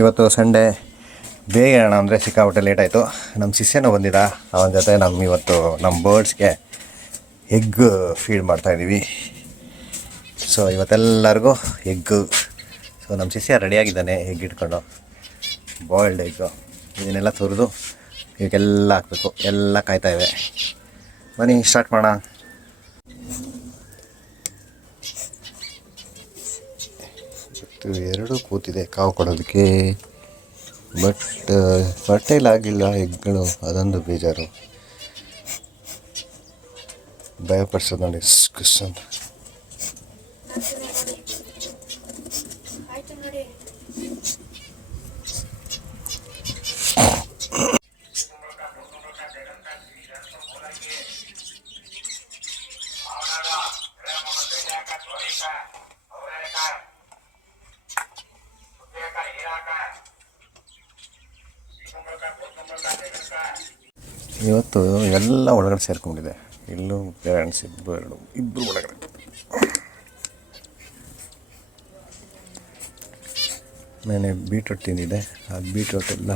ಇವತ್ತು ಸಂಡೇ ಬೇಗ ಹೇಳೋಣ ಅಂದರೆ ಸಿಕ್ಕಾಪಟ್ಟೆ ಲೇಟ್ ಆಯಿತು. ನಮ್ಮ ಶಿಷ್ಯನೂ ಬಂದಿದ್ದ, ಅವನ ಜೊತೆ ಇವತ್ತು ನಮ್ಮ ಬರ್ಡ್ಸ್ಗೆ ಎಗ್ ಫೀಡ್ ಮಾಡ್ತಾಯಿದ್ದೀವಿ. ಸೊ ಇವತ್ತೆಲ್ಲರಿಗೂ ಎಗ್ಗು. ಸೊ ನಮ್ಮ ಶಿಷ್ಯ ರೆಡಿಯಾಗಿದ್ದಾನೆ ಎಗ್ ಇಟ್ಕೊಂಡು. ಬಾಯ್ಲ್ಡ್ ಎಗ್ಗು ಇದನ್ನೆಲ್ಲ ತುರಿದು ಇವಕ್ಕೆಲ್ಲ ಹಾಕಬೇಕು. ಎಲ್ಲ ಕಾಯ್ತಾಯಿವೆ. ಬನ್ನಿ ಸ್ಟಾರ್ಟ್ ಮಾಡೋಣ. ಎರಡು ಕೂತಿದೆ ಕಾವು ಕೊಡೋದಕ್ಕೆ, ಬಟ್ ಫರ್ಟೈಲ್ ಎಗ್ಗಳು, ಅದೊಂದು ಬೇಜಾರು. ಭಯಪಡಿಸೋದು ನೋಡಿ ಅಂತ. ಇವತ್ತು ಎಲ್ಲ ಒಳಗಡೆ ಸೇರ್ಕೊಂಡಿದೆ. ಇಲ್ಲೂ ಪೇರೆಂಟ್ಸ್ ಇಬ್ಬರು ಒಳಗಡೆ. ನೆನೆ ಬೀಟ್ರೋಟ್ ತಿಂದಿದೆ, ಆ ಬೀಟ್ರೋಟ್ ಎಲ್ಲ